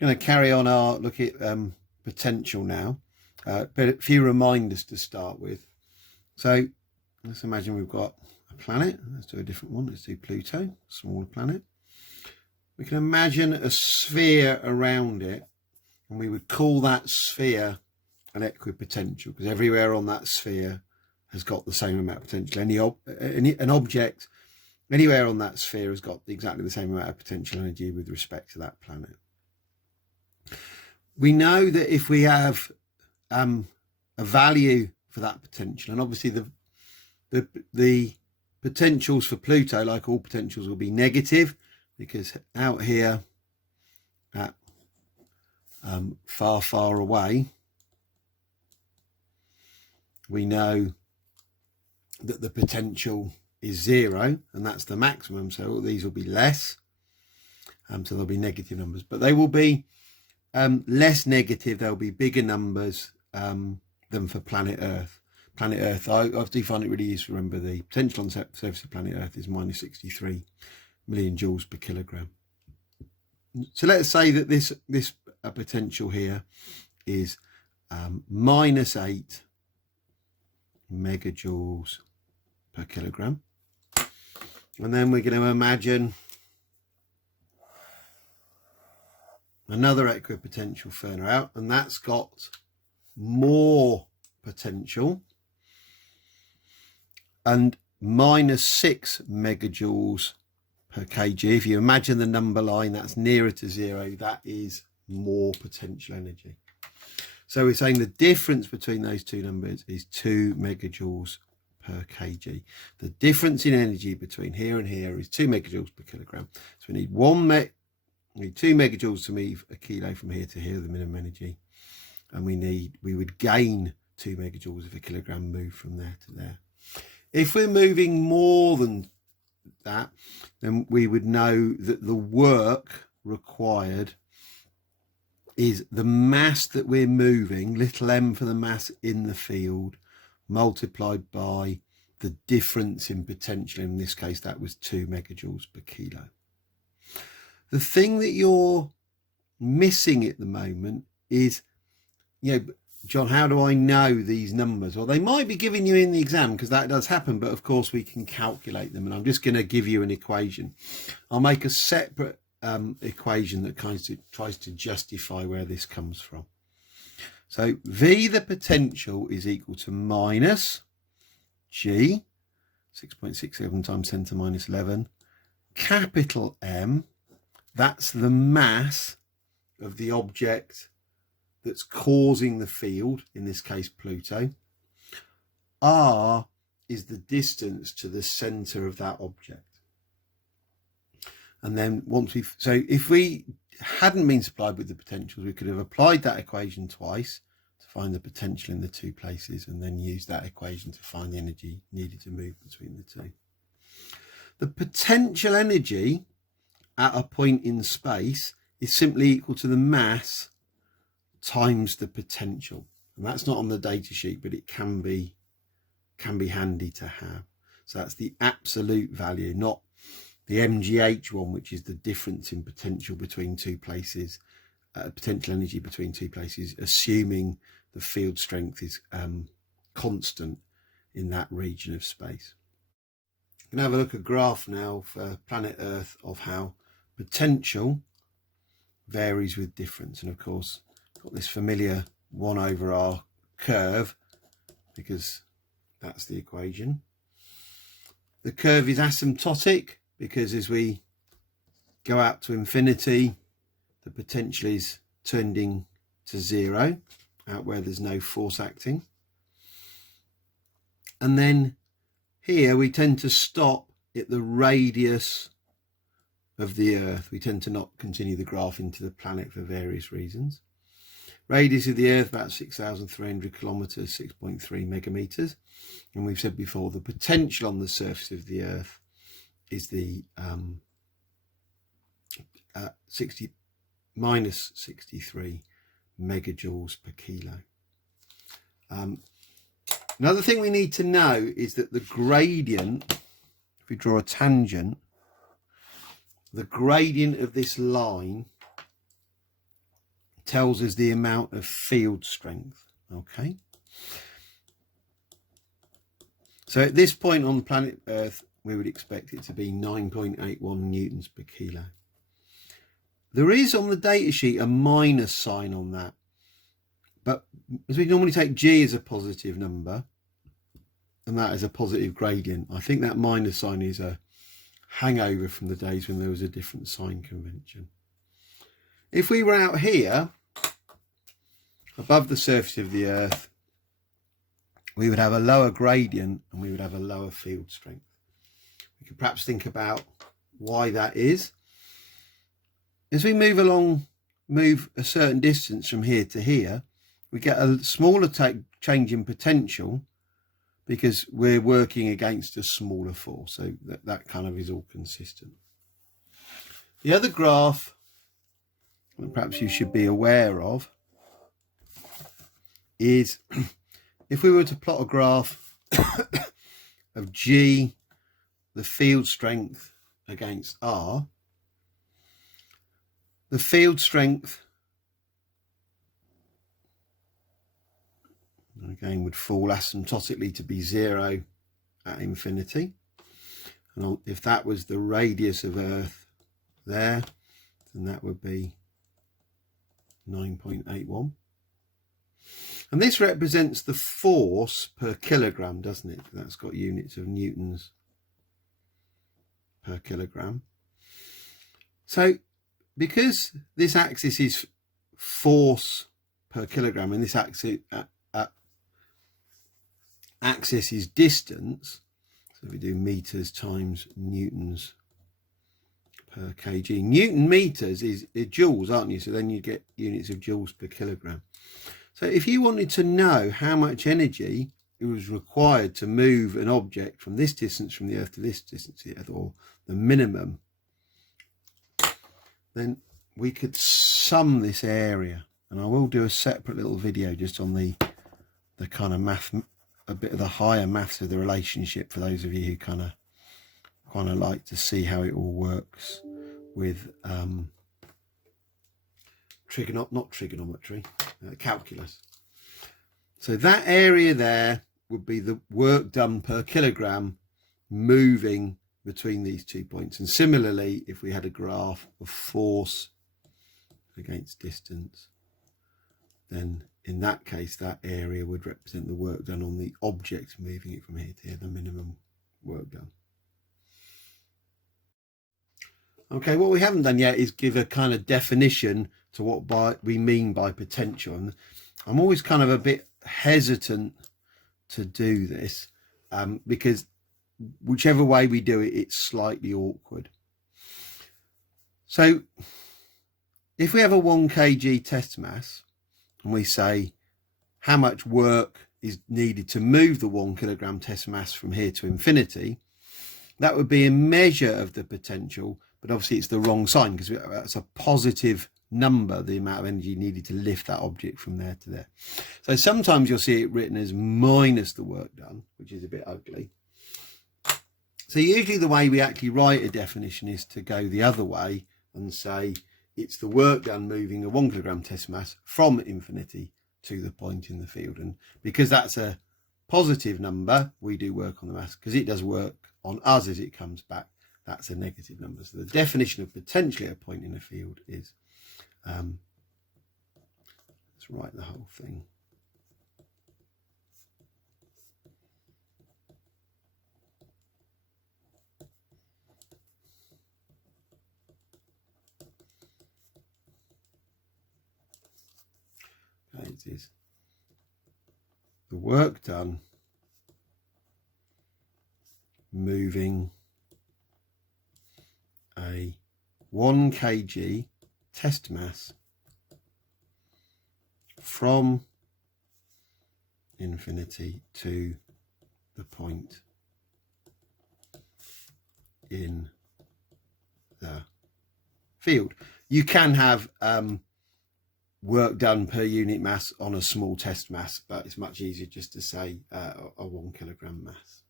Going to carry on our look at potential now, but a few reminders to start with. So let's imagine we've got a planet. Let's do a different one. Let's do Pluto, smaller planet. We can imagine a sphere around it, and we would call that sphere an equipotential, because everywhere on that sphere has got the same amount of potential. An object anywhere on that sphere has got exactly the same amount of potential energy with respect to that planet. We know that if we have a value for that potential, and obviously the potentials for Pluto, like all potentials, will be negative, because out here at far away, we know that the potential is 0, and that's the maximum, so all these will be less, so there'll be negative numbers, but they will be less negative. There'll be bigger numbers than for planet Earth. Planet Earth, I do find it really useful to remember the potential on the surface of planet Earth is minus 63 million joules per kilogram. So let's say that this potential here is minus 8 megajoules per kilogram. And then we're going to imagine another equipotential further out, and that's got more potential, and minus 6 megajoules per kg. If you imagine the number line, that's nearer to 0, that is more potential energy. So we're saying the difference between those two numbers is 2 megajoules per kg. The difference in energy between here and here is 2 megajoules per kilogram. So we need 2 megajoules to move a kilo from here to here, the minimum energy, and we would gain 2 megajoules if a kilogram moved from there to there. If we're moving more than that, then we would know that the work required is the mass that we're moving, little m for the mass in the field, multiplied by the difference in potential. In this case, that was 2 megajoules per kilo. The thing that you're missing at the moment is, John, how do I know these numbers? Well, they might be giving you in the exam, because that does happen, but of course we can calculate them, and I'm just going to give you an equation. I'll make a separate equation that kind of tries to justify where this comes from. So V, the potential, is equal to minus G, 6.67 times 10 to minus 11, capital M, that's the mass of the object that's causing the field, in this case Pluto. R is the distance to the center of that object. And then so if we hadn't been supplied with the potentials, we could have applied that equation twice to find the potential in the two places, and then use that equation to find the energy needed to move between the two. The potential energy at a point in space is simply equal to the mass times the potential, and that's not on the data sheet, but it can be handy to have. So that's the absolute value, not the MGH one, which is the difference in potential between two places, potential energy between two places, assuming the field strength is constant in that region of space. We can have a look at a graph now for planet Earth of how potential varies with difference. And of course, got this familiar 1/r curve, because that's the equation. The curve is asymptotic, because as we go out to infinity, the potential is tending to 0, out where there's no force acting. And then here we tend to stop at the radius of the Earth. We tend to not continue the graph into the planet for various reasons. Radius of the Earth, about 6,300 kilometers, 6.3 megameters. And we've said before, the potential on the surface of the Earth is the minus 63 megajoules per kilo. Another thing we need to know is that the gradient, if we draw a tangent, the gradient of this line tells us the amount of field strength. Okay. So at this point on planet Earth, we would expect it to be 9.81 newtons per kilo. There is on the data sheet a minus sign on that, but as we normally take G as a positive number and that is a positive gradient, I think that minus sign is a hangover from the days when there was a different sign convention. If we were out here above the surface of the Earth, we would have a lower gradient and we would have a lower field strength. We could perhaps think about why that is. As we move a certain distance from here to here, we get a smaller change in potential because we're working against a smaller force. So that kind of is all consistent. The other graph that perhaps you should be aware of is if we were to plot a graph of G, the field strength against R, the field strength again would fall asymptotically to be 0 at infinity. And if that was the radius of Earth there, then that would be 9.81. And this represents the force per kilogram, doesn't it? That's got units of newtons per kilogram. So because this axis is force per kilogram and this axis is distance, so we do meters times newtons per kg. Newton meters is joules, aren't you? So then you get units of joules per kilogram. So if you wanted to know how much energy it was required to move an object from this distance from the Earth to this distance to the Earth, or the minimum, then we could sum this area. And I will do a separate little video just on the kind of math, a bit of the higher maths of the relationship for those of you who kind of like to see how it all works with calculus. So that area there would be the work done per kilogram moving between these 2 points. And similarly, if we had a graph of force against distance, then in that case that area would represent the work done on the object moving it from here to here, the minimum work done. Okay, what we haven't done yet is give a kind of definition to what we mean by potential. And I'm always kind of a bit hesitant to do this because whichever way we do it, it's slightly awkward. So if we have a 1 kg test mass and we say how much work is needed to move the 1 kilogram test mass from here to infinity, that would be a measure of the potential, but obviously it's the wrong sign because that's a positive number, the amount of energy needed to lift that object from there to there. So sometimes you'll see it written as minus the work done, which is a bit ugly. So usually the way we actually write a definition is to go the other way and say it's the work done moving a 1 kilogram test mass from infinity to the point in the field. And because that's a positive number, we do work on the mass. Because it does work on us as it comes back, that's a negative number. So the definition of potentially a point in a field is, let's write the whole thing. Okay, it is the work done moving a 1 kg test mass from infinity to the point in the field. You can have work done per unit mass on a small test mass, but it's much easier just to say a 1 kilogram mass.